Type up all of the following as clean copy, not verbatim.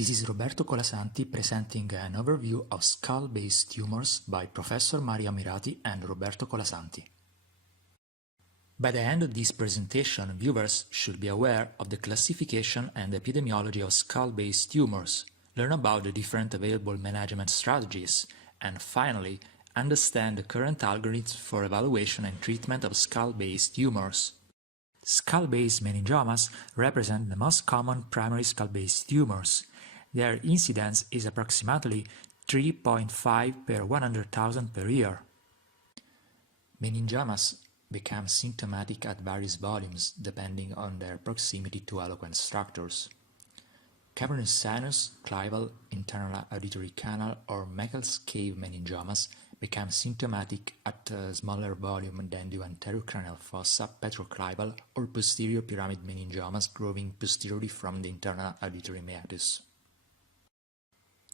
This is Roberto Colasanti presenting an overview of skull-based tumors by Professor Maria Mirati and Roberto Colasanti. By the end of this presentation, viewers should be aware of the classification and epidemiology of skull-based tumors, learn about the different available management strategies, and finally, understand the current algorithms for evaluation and treatment of skull-based tumors. Skull-based meningiomas represent the most common primary skull-based tumors. Their incidence is approximately 3.5 per 100,000 per year. Meningiomas become symptomatic at various volumes depending on their proximity to eloquent structures. Cavernous sinus, clival, internal auditory canal, or Meckel's cave meningiomas become symptomatic at a smaller volume than do anterocranial fossa, petroclival, or posterior pyramid meningiomas growing posteriorly from the internal auditory meatus.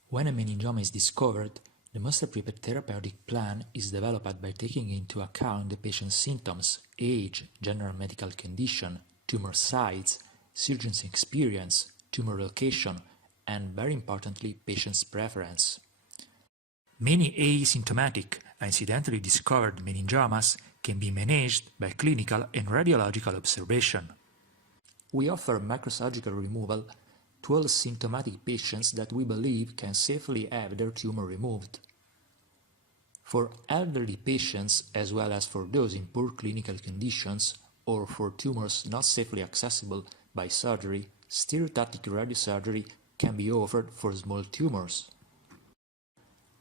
When a meningioma is discovered, the most appropriate therapeutic plan is developed by taking into account the patient's symptoms, age, general medical condition, tumor size, surgeon's experience, tumor location, and very importantly, patient's preference. Many asymptomatic, incidentally discovered meningiomas can be managed by clinical and radiological observation. We offer microsurgical removal to all symptomatic patients that we believe can safely have their tumor removed. For elderly patients, as well as for those in poor clinical conditions or for tumors not safely accessible by surgery, stereotactic radiosurgery can be offered for small tumors.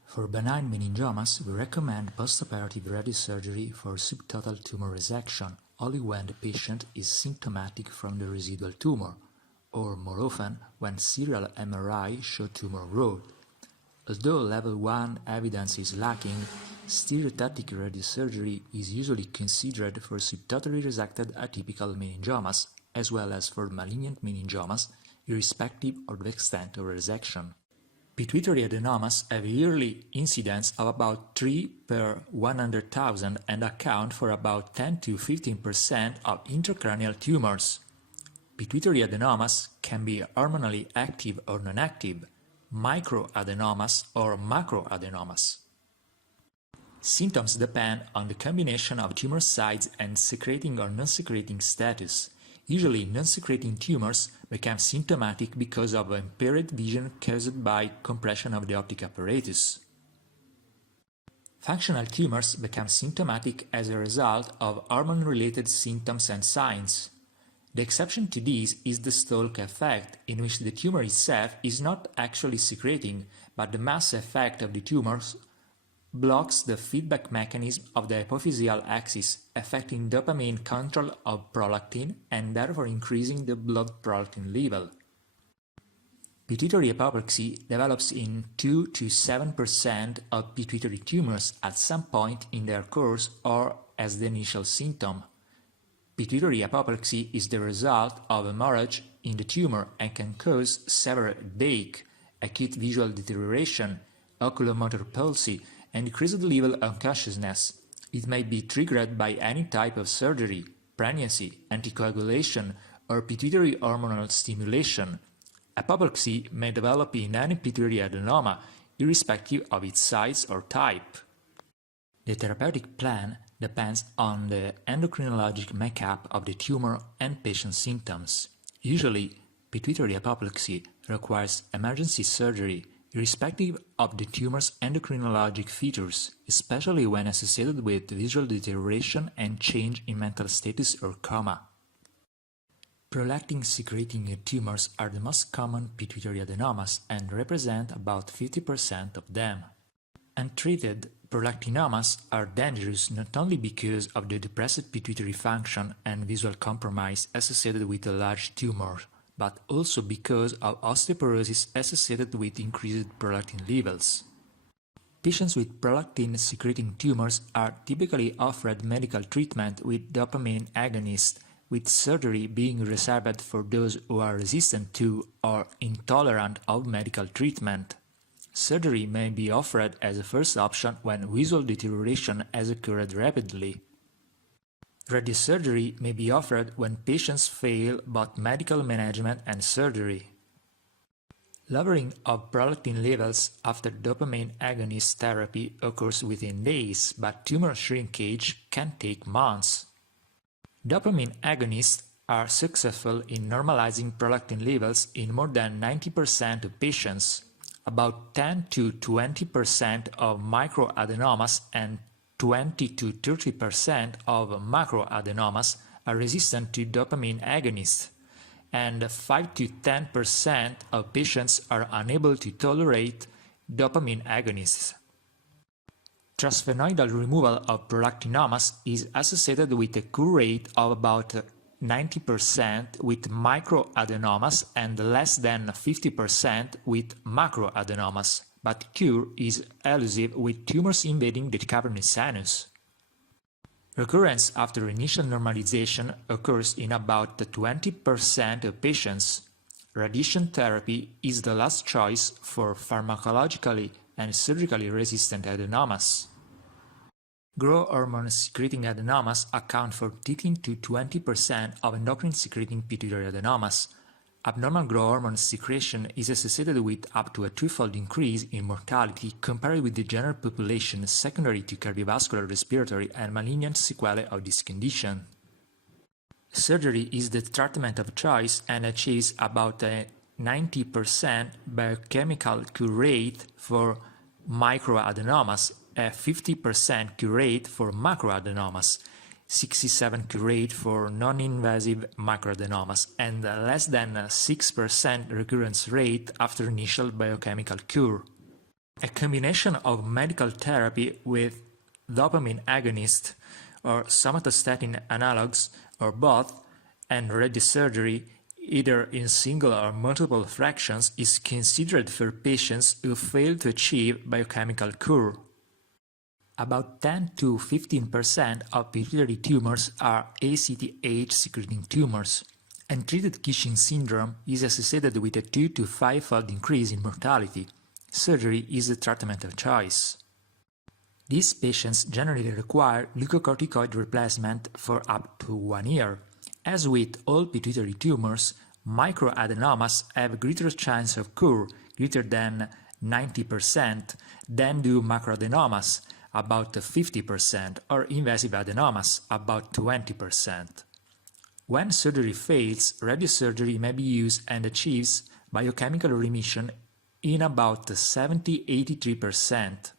For benign meningiomas, we recommend postoperative radiosurgery for subtotal tumor resection only when the patient is symptomatic from the residual tumor, or more often when serial MRI show tumor growth. Although level 1 evidence is lacking, stereotactic radiosurgery is usually considered for subtotally resected atypical meningiomas as well as for malignant meningiomas, irrespective of the extent of resection. Pituitary adenomas have a yearly incidence of about 3 per 100,000 and account for about 10 to 15% of intracranial tumors. Pituitary adenomas can be hormonally active or non-active, microadenomas or macroadenomas. Symptoms depend on the combination of tumor size and secreting or non-secreting status. Usually, non-secreting tumors become symptomatic because of impaired vision caused by compression of the optic apparatus. Functional tumors become symptomatic as a result of hormone-related symptoms and signs. The exception to this is the stalk effect, in which the tumor itself is not actually secreting, but the mass effect of the tumors blocks the feedback mechanism of the hypophyseal axis, affecting dopamine control of prolactin and therefore increasing the blood prolactin level. Pituitary apoplexy develops in 2 to 7% of pituitary tumors at some point in their course or as the initial symptom. Pituitary apoplexy is the result of hemorrhage in the tumor and can cause severe headache, acute visual deterioration, oculomotor palsy, and decreased level of consciousness. It may be triggered by any type of surgery, pregnancy, anticoagulation, or pituitary hormonal stimulation. Apoplexy may develop in any pituitary adenoma, irrespective of its size or type. The therapeutic plan depends on the endocrinologic makeup of the tumor and patient symptoms. Usually, pituitary apoplexy requires emergency surgery, irrespective of the tumor's endocrinologic features, especially when associated with visual deterioration and change in mental status or coma. Prolactin-secreting tumors are the most common pituitary adenomas and represent about 50% of them. Untreated prolactinomas are dangerous not only because of the depressed pituitary function and visual compromise associated with a large tumor, but also because of osteoporosis associated with increased prolactin levels. Patients with prolactin-secreting tumors are typically offered medical treatment with dopamine agonists, with surgery being reserved for those who are resistant to or intolerant of medical treatment. Surgery may be offered as a first option when visual deterioration has occurred rapidly. Radiosurgery may be offered when patients fail both medical management and surgery. Lowering of prolactin levels after dopamine agonist therapy occurs within days, but tumor shrinkage can take months. Dopamine agonists are successful in normalizing prolactin levels in more than 90% of patients. About 10 to 20% of microadenomas and 20 to 30% of macroadenomas are resistant to dopamine agonists, and 5 to 10% of patients are unable to tolerate dopamine agonists. Transsphenoidal removal of prolactinomas is associated with a cure rate of about 90% with microadenomas and less than 50% with macroadenomas, but cure is elusive with tumors invading the cavernous sinus. Recurrence after initial normalization occurs in about 20% of patients. Radiation therapy is the last choice for pharmacologically and surgically resistant adenomas. Growth hormone-secreting adenomas account for 15 to 20% of endocrine-secreting pituitary adenomas. Abnormal growth hormone secretion is associated with up to a twofold increase in mortality compared with the general population secondary to cardiovascular, respiratory, and malignant sequelae of this condition. Surgery is the treatment of choice and achieves about a 90% biochemical cure rate for microadenomas, a 50% cure rate for macroadenomas, 67% cure rate for non-invasive microadenomas, and less than 6% recurrence rate after initial biochemical cure. A combination of medical therapy with dopamine agonist or somatostatin analogs or both, and radiosurgery, either in single or multiple fractions, is considered for patients who fail to achieve biochemical cure. About 10 to 15% of pituitary tumors are ACTH-secreting tumors. Untreated Cushing syndrome is associated with a 2 to 5-fold increase in mortality. Surgery is the treatment of choice. These patients generally require glucocorticoid replacement for up to 1 year. As with all pituitary tumors, microadenomas have greater chance of cure, greater than 90%, than do macroadenomas, about 50%, or invasive adenomas, about 20%. When surgery fails, radiosurgery may be used and achieves biochemical remission in about 70–83%.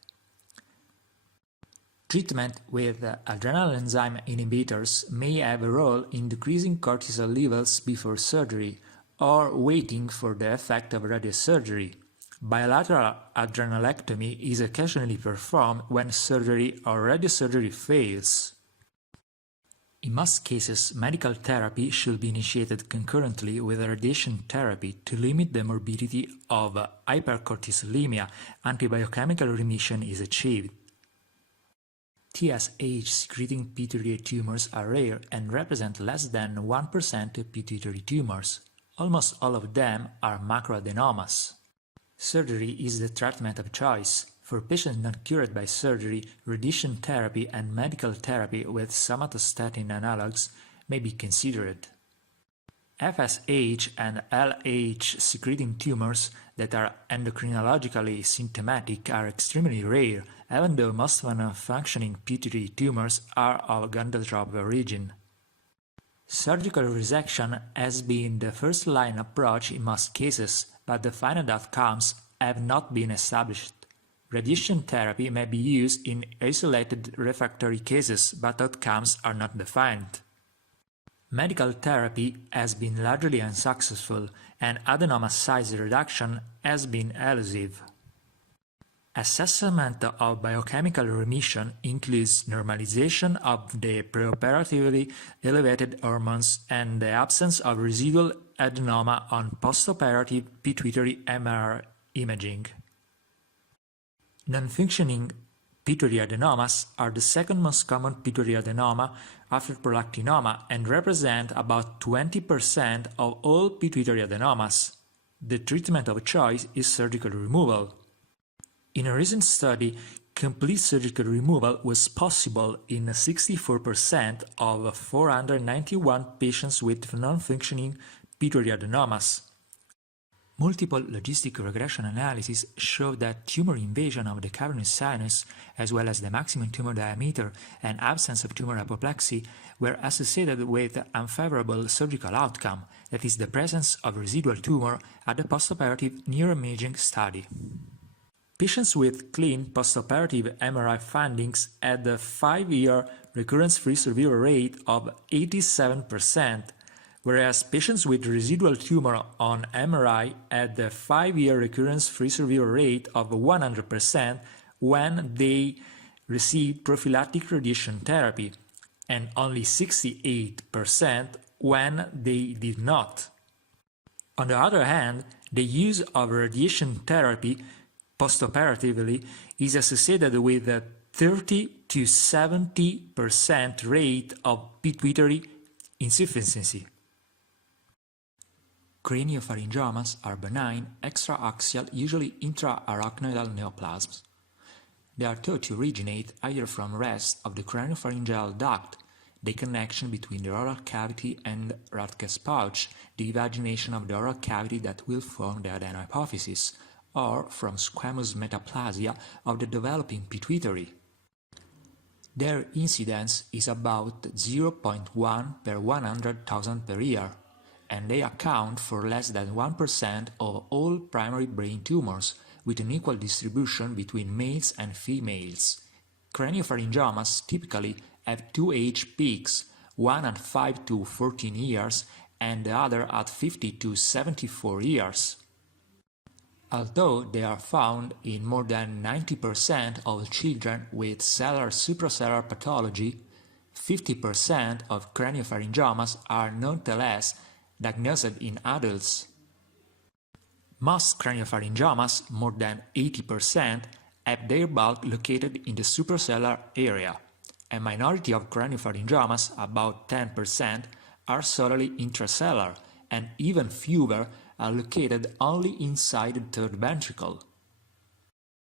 Treatment with adrenal enzyme inhibitors may have a role in decreasing cortisol levels before surgery or waiting for the effect of radiosurgery. Bilateral adrenalectomy is occasionally performed when surgery or radiosurgery fails. In most cases, medical therapy should be initiated concurrently with radiation therapy to limit the morbidity of hypercortisolemia until biochemical remission is achieved. TSH-secreting pituitary tumors are rare and represent less than 1% of pituitary tumors. Almost all of them are macroadenomas. Surgery is the treatment of choice. For patients not cured by surgery, radiation therapy and medical therapy with somatostatin analogs may be considered. FSH and LH secreting tumors that are endocrinologically symptomatic are extremely rare, even though most non-functioning pituitary tumors are of gonadotroph origin. Surgical resection has been the first-line approach in most cases, but defined outcomes have not been established. Radiation therapy may be used in isolated refractory cases, but outcomes are not defined. Medical therapy has been largely unsuccessful, and adenoma size reduction has been elusive. Assessment of biochemical remission includes normalization of the preoperatively elevated hormones and the absence of residual adenoma on postoperative pituitary MR imaging. Non-functioning pituitary adenomas are the second most common pituitary adenoma after prolactinoma and represent about 20% of all pituitary adenomas. The treatment of choice is surgical removal. In a recent study, complete surgical removal was possible in 64% of 491 patients with non-functioning pituitary adenomas. Multiple logistic regression analyses show that tumor invasion of the cavernous sinus, as well as the maximum tumor diameter and absence of tumor apoplexy, were associated with unfavorable surgical outcome, that is, the presence of residual tumor at the postoperative neuroimaging study. Patients with clean postoperative MRI findings had a 5-year recurrence-free survival rate of 87%, whereas patients with residual tumor on MRI had a 5-year recurrence-free survival rate of 100% when they received prophylactic radiation therapy, and only 68% when they did not. On the other hand, the use of radiation therapy postoperatively is associated with a 30 to 70% rate of pituitary insufficiency. Craniopharyngiomas are benign, extraaxial, usually intra-arachnoidal neoplasms. They are thought to originate either from rest of the craniopharyngeal duct, the connection between the oral cavity and Röntgen's pouch, the evagination of the oral cavity that will form the adenohypophysis, or from squamous metaplasia of the developing pituitary. Their incidence is about 0.1 per 100,000 per year, and they account for less than 1% of all primary brain tumors, with an equal distribution between males and females. Craniopharyngiomas typically have two age peaks, one at 5 to 14 years and the other at 50 to 74 years. Although they are found in more than 90% of children with cellular suprasellar pathology, 50% of craniopharyngiomas are nonetheless diagnosed in adults. Most craniopharyngiomas, more than 80%, have their bulk located in the suprasellar area. A minority of craniopharyngiomas, about 10%, are solely intracellular, and even fewer are located only inside the third ventricle.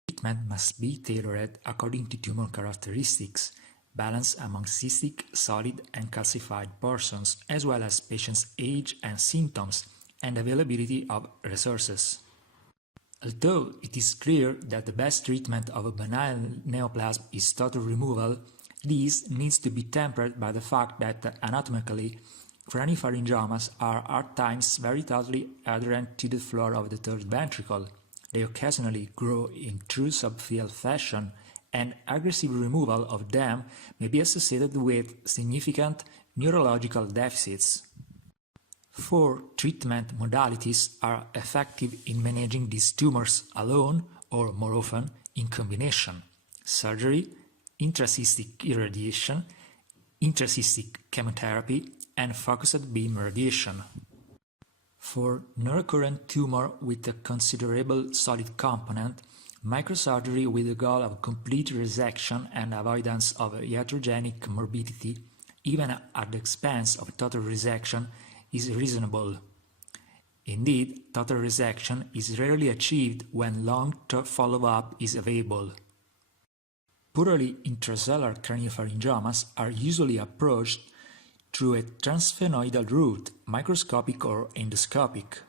Treatment must be tailored according to tumor characteristics, balance among cystic, solid, and calcified portions, as well as patient's age and symptoms, and availability of resources. Although it is clear that the best treatment of a benign neoplasm is total removal, this needs to be tempered by the fact that anatomically, craniopharyngiomas are at times very tightly adherent to the floor of the third ventricle. They occasionally grow in true subfield fashion, and aggressive removal of them may be associated with significant neurological deficits. 4 treatment modalities are effective in managing these tumors alone or, more often, in combination: surgery, intracystic irradiation, intracystic chemotherapy, and focused beam radiation. For non-recurrent tumor with a considerable solid component, microsurgery with the goal of complete resection and avoidance of iatrogenic morbidity, even at the expense of total resection, is reasonable. Indeed, total resection is rarely achieved when long-term follow-up is available. Purely intracellular craniopharyngiomas are usually approached through a transsphenoidal route, microscopic or endoscopic.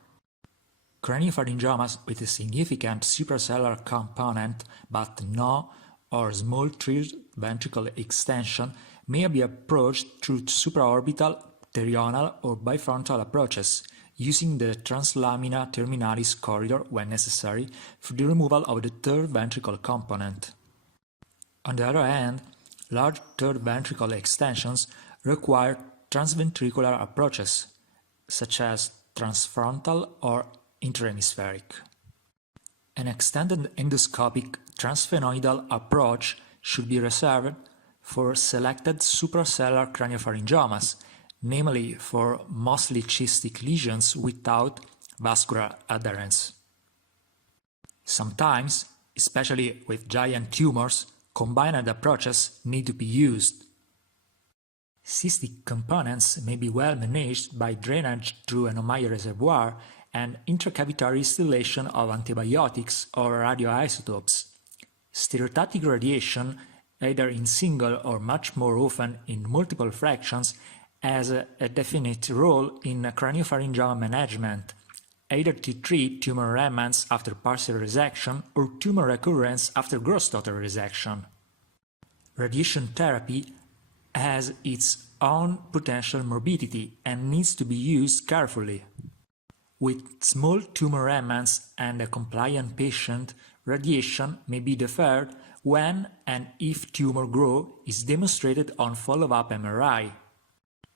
Craniopharyngiomas with a significant supracellular component but no or small third ventricle extension may be approached through supraorbital, pterional or bifrontal approaches, using the translamina terminalis corridor when necessary for the removal of the third ventricle component. On the other hand, large third ventricle extensions require transventricular approaches, such as transfrontal or intrahemispheric. An extended endoscopic transsphenoidal approach should be reserved for selected supracellular craniopharyngiomas, namely for mostly cystic lesions without vascular adherence. Sometimes, especially with giant tumors, combined approaches need to be used. Cystic components may be well managed by drainage through an Ommaya reservoir and intracavitary instillation of antibiotics or radioisotopes. Stereotactic radiation, either in single or much more often in multiple fractions, has a definite role in craniopharyngeal management, either to treat tumor remnants after partial resection or tumor recurrence after gross total resection. Radiation therapy has its own potential morbidity and needs to be used carefully. With small tumor remnants and a compliant patient, radiation may be deferred when and if tumor growth is demonstrated on follow-up MRI.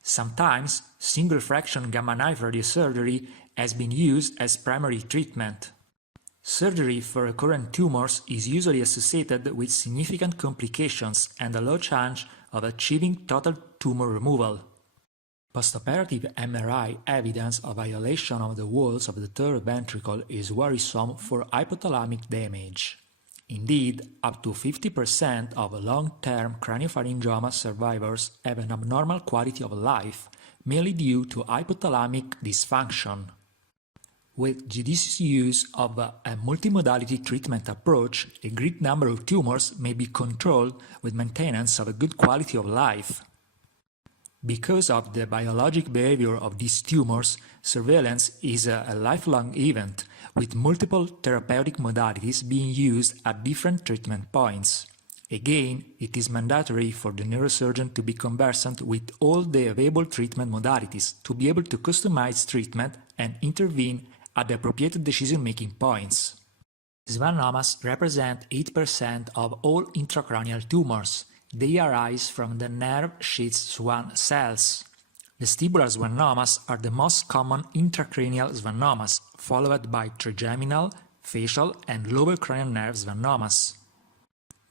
Sometimes, single-fraction gamma-knife radiosurgery has been used as primary treatment. Surgery for recurrent tumors is usually associated with significant complications and a low chance of achieving total tumor removal. Postoperative MRI evidence of violation of the walls of the third ventricle is worrisome for hypothalamic damage. Indeed, up to 50% of long-term craniopharyngioma survivors have an abnormal quality of life, mainly due to hypothalamic dysfunction. With judicious use of a multimodality treatment approach, a great number of tumors may be controlled with maintenance of a good quality of life. Because of the biologic behavior of these tumors, surveillance is a lifelong event, with multiple therapeutic modalities being used at different treatment points. Again, it is mandatory for the neurosurgeon to be conversant with all the available treatment modalities to be able to customize treatment and intervene at the appropriate decision-making points. Schwannomas represent 8% of all intracranial tumors. They arise from the nerve sheath Schwann cells. Vestibular schwannomas are the most common intracranial schwannomas, followed by trigeminal, facial, and lower cranial nerve schwannomas.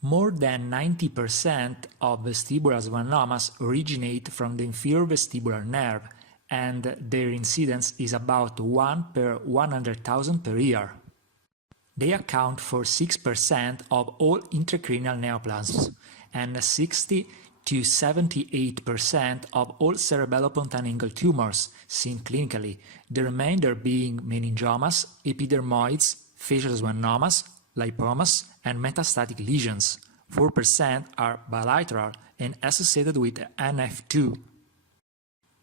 More than 90% of vestibular schwannomas originate from the inferior vestibular nerve, and their incidence is about 1 per 100,000 per year. They account for 6% of all intracranial neoplasms and 60 to 78% of all cerebellopontine angle tumors seen clinically, the remainder being meningiomas, epidermoids, facial schwannomas, lipomas, and metastatic lesions. 4% are bilateral and associated with NF2.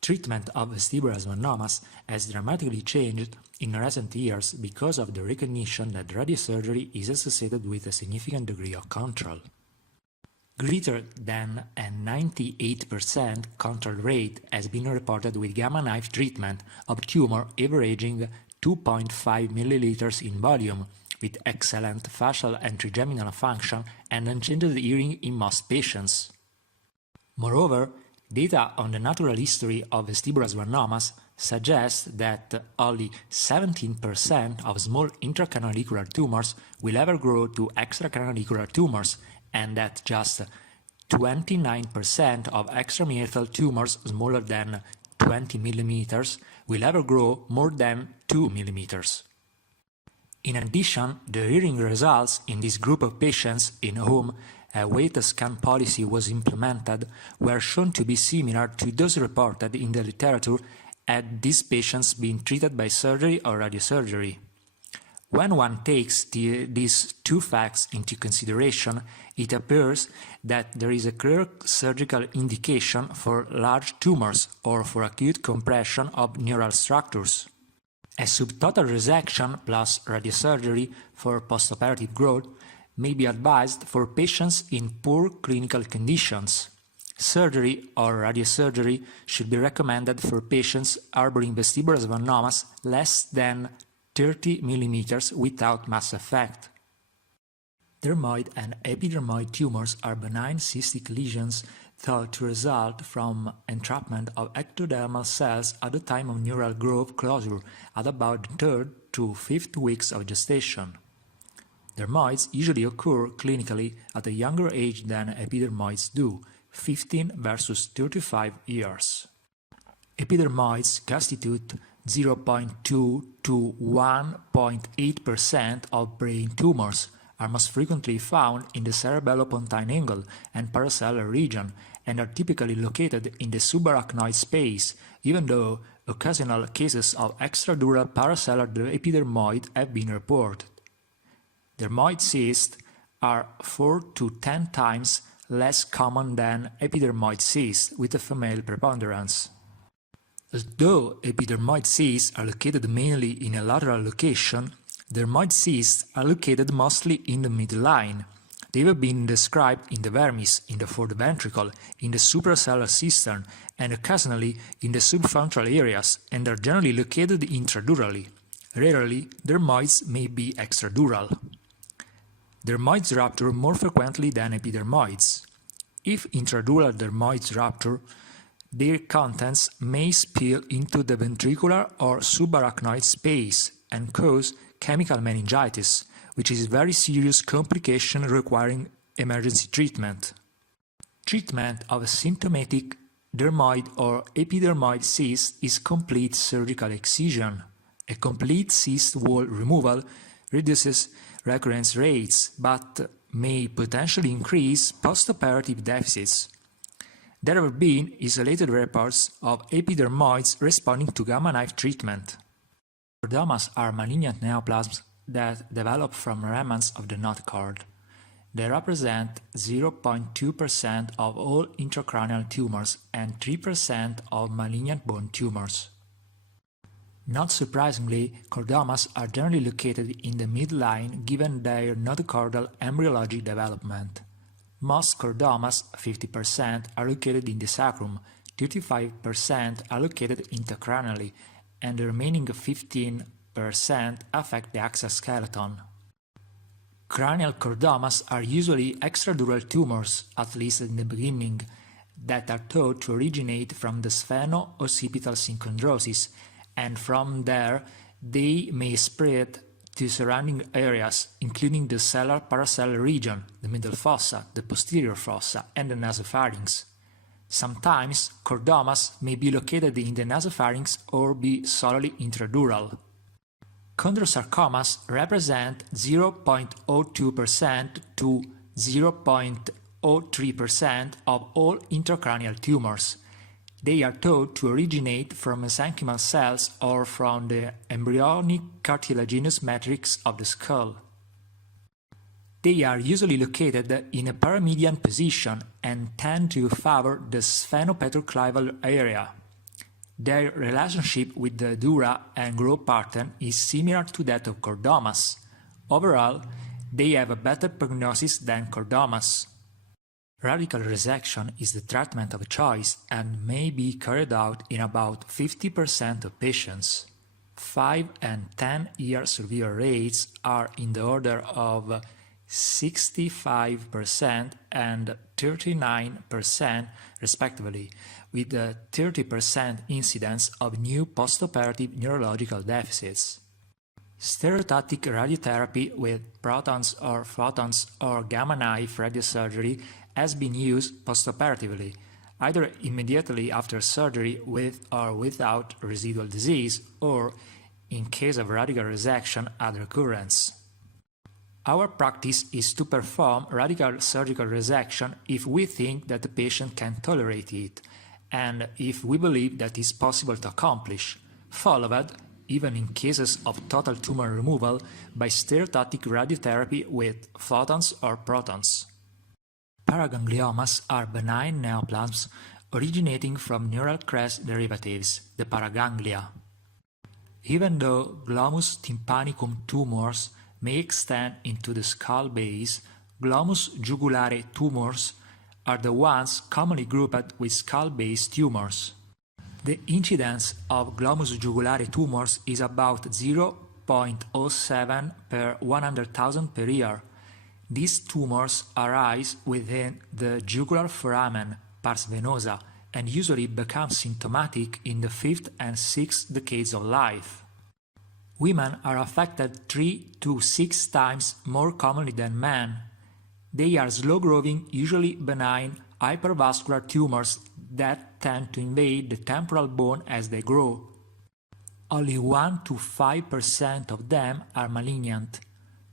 Treatment of vestibular schwannomas has dramatically changed in recent years because of the recognition that radiosurgery is associated with a significant degree of control. Greater than a 98% control rate has been reported with gamma knife treatment of tumor averaging 2.5 milliliters in volume, with excellent facial and trigeminal function and unchanged hearing in most patients. Moreover, data on the natural history of vestibular schwannomas suggests that only 17% of small intracanalicular tumors will ever grow to extracanalicular tumors, and that just 29% of extrameatal tumors smaller than 20 mm will ever grow more than 2 mm. In addition, the hearing results in this group of patients in whom a weighted scan policy was implemented were shown to be similar to those reported in the literature had these patients been treated by surgery or radiosurgery. When one takes these two facts into consideration, it appears that there is a clear surgical indication for large tumors or for acute compression of neural structures. A subtotal resection plus radiosurgery for postoperative growth may be advised for patients in poor clinical conditions. Surgery or radiosurgery should be recommended for patients harboring vestibular schwannomas less than 30 mm without mass effect. Dermoid and epidermoid tumors are benign cystic lesions thought to result from entrapment of ectodermal cells at the time of neural growth closure at about the 3rd to 5th weeks of gestation. Dermoids usually occur clinically at a younger age than epidermoids do, 15 versus 35 years. Epidermoids constitute 0.2 to 1.8% of brain tumors, are most frequently found in the cerebellopontine angle and paracellular region, and are typically located in the subarachnoid space, even though occasional cases of extradural paracellular epidermoid have been reported. Dermoid cysts are 4 to 10 times less common than epidermoid cysts with a female preponderance. Although epidermoid cysts are located mainly in a lateral location, dermoid cysts are located mostly in the midline. They have been described in the vermis, in the fourth ventricle, in the suprasellar cistern, and occasionally in the subfrontal areas, and are generally located intradurally. Rarely, dermoids may be extradural. Dermoids rupture more frequently than epidermoids. If intradural dermoids rupture, their contents may spill into the ventricular or subarachnoid space and cause chemical meningitis, which is a very serious complication requiring emergency treatment. Treatment of a symptomatic dermoid or epidermoid cyst is complete surgical excision. A complete cyst wall removal reduces recurrence rates, but may potentially increase postoperative deficits. There have been isolated reports of epidermoids responding to gamma knife treatment. Chordomas are malignant neoplasms that develop from remnants of the notochord. They represent 0.2% of all intracranial tumors and 3% of malignant bone tumors. Not surprisingly, chordomas are generally located in the midline given their notochordal embryologic development. Most chordomas, 50%, are located in the sacrum, 35% are located intracranially, and the remaining 15% affect the axial skeleton. Cranial chordomas are usually extradural tumors, at least in the beginning, that are thought to originate from the spheno-occipital synchondrosis, and from there they may spread to surrounding areas, including the sellar-parasellar region, the middle fossa, the posterior fossa, and the nasopharynx. Sometimes chordomas may be located in the nasopharynx or be solely intradural. Chondrosarcomas represent 0.02% to 0.03% of all intracranial tumors. They are thought to originate from mesenchymal cells or from the embryonic cartilaginous matrix of the skull. They are usually located in a paramedian position and tend to favor the sphenopetroclival area. Their relationship with the dura and growth pattern is similar to that of chordomas. Overall, they have a better prognosis than chordomas. Radical resection is the treatment of choice and may be carried out in about 50% of patients. 5 and 10-year survival rates are in the order of 65% and 39% respectively, with a 30% incidence of new postoperative neurological deficits. Stereotactic radiotherapy with protons or photons or gamma knife radiosurgery has been used postoperatively, either immediately after surgery with or without residual disease, or, in case of radical resection, at recurrence. Our practice is to perform radical surgical resection if we think that the patient can tolerate it, and if we believe that it is possible to accomplish, followed, even in cases of total tumor removal, by stereotactic radiotherapy with photons or protons. Paragangliomas are benign neoplasms originating from neural crest derivatives, the paraganglia. Even though glomus tympanicum tumors may extend into the skull base, glomus jugulare tumors are the ones commonly grouped with skull-base tumors. The incidence of glomus jugulare tumors is about 0.07 per 100,000 per year. These tumors arise within the jugular foramen, pars venosa, and usually become symptomatic in the 5th and 6th decades of life. Women are affected 3 to 6 times more commonly than men. They are slow-growing, usually benign, hypervascular tumors that tend to invade the temporal bone as they grow. Only 1 to 5% of them are malignant.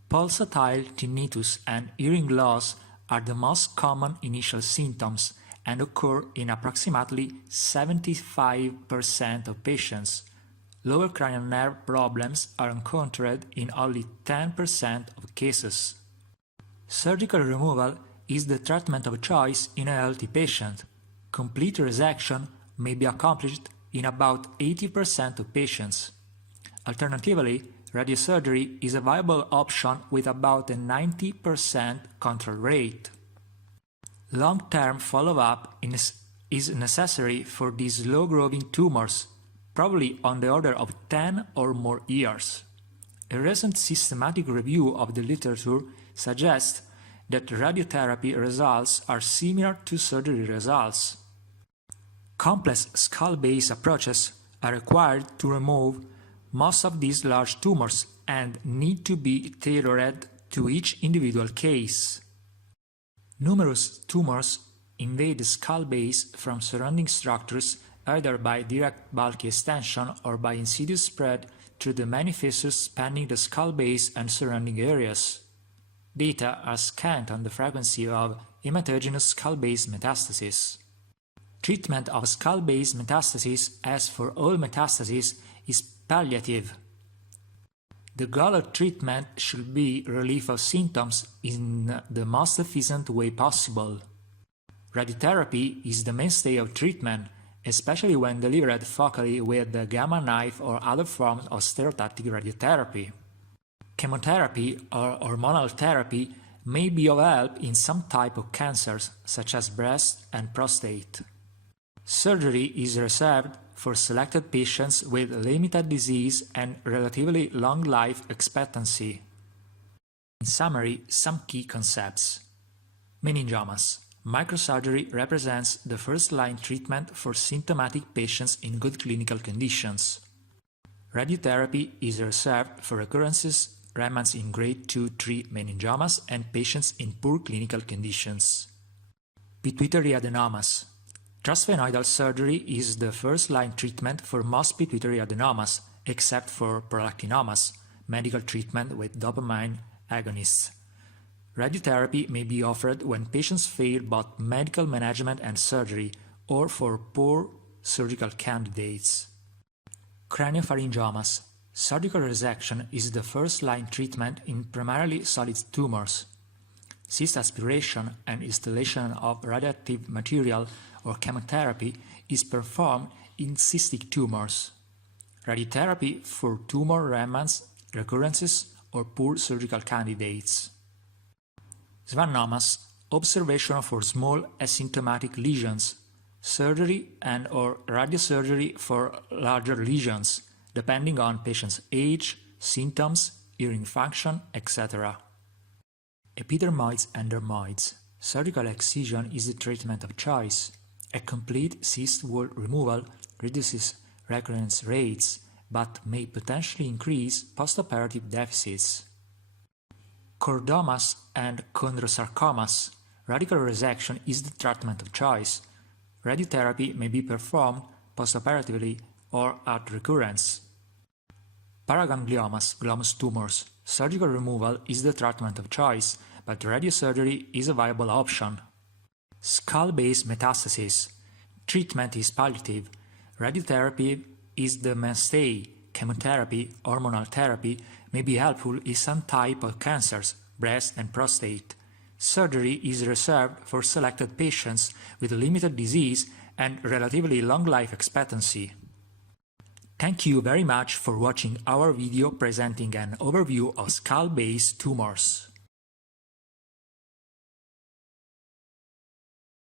Pulsatile tinnitus and hearing loss are the most common initial symptoms and occur in approximately 75% of patients. Lower cranial nerve problems are encountered in only 10% of cases. Surgical removal is the treatment of choice in a healthy patient. Complete resection may be accomplished in about 80% of patients. Alternatively, radiosurgery is a viable option with about a 90% control rate. Long-term follow-up is necessary for these slow-growing tumors, probably on the order of 10 or more years. A recent systematic review of the literature suggests that radiotherapy results are similar to surgery results. Complex skull-base approaches are required to remove most of these large tumors and need to be tailored to each individual case. Numerous tumors invade the skull base from surrounding structures either by direct bulky extension or by insidious spread through the many fissures spanning the skull base and surrounding areas. Data are scant on the frequency of hematogenous skull base metastasis. Treatment of skull base metastasis, as for all metastases, is palliative. The goal of treatment should be relief of symptoms in the most efficient way possible. Radiotherapy is the mainstay of treatment, especially when delivered focally with the gamma knife or other forms of stereotactic radiotherapy. Chemotherapy or hormonal therapy may be of help in some type of cancers, such as breast and prostate. Surgery is reserved for selected patients with limited disease and relatively long life expectancy. In summary, some key concepts. Meningiomas. Microsurgery represents the first-line treatment for symptomatic patients in good clinical conditions. Radiotherapy is reserved for recurrences, remnants in grade 2-3 meningiomas and patients in poor clinical conditions. Pituitary adenomas. Transsphenoidal surgery is the first-line treatment for most pituitary adenomas, except for prolactinomas, medical treatment with dopamine agonists. Radiotherapy may be offered when patients fail both medical management and surgery, or for poor surgical candidates. Craniopharyngiomas. Surgical resection is the first-line treatment in primarily solid tumors. Cyst aspiration and installation of radioactive material or chemotherapy is performed in cystic tumors. Radiotherapy for tumor remnants, recurrences, or poor surgical candidates. Schwannomas. Observation for small asymptomatic lesions. Surgery and/or radiosurgery for larger lesions, depending on patient's age, symptoms, urine function, etc. Epidermoids and dermoids. Surgical excision is the treatment of choice. A complete cyst wall removal reduces recurrence rates, but may potentially increase postoperative deficits. Chordomas and chondrosarcomas. Radical resection is the treatment of choice. Radiotherapy may be performed postoperatively or at recurrence. Paragangliomas, glomus tumors. Surgical removal is the treatment of choice, but radiosurgery is a viable option. Skull-base metastasis. Treatment is palliative. Radiotherapy is the mainstay. Chemotherapy, hormonal therapy may be helpful in some type of cancers, breast and prostate. Surgery is reserved for selected patients with limited disease and relatively long life expectancy. Thank you very much for watching our video presenting an overview of skull-base tumors.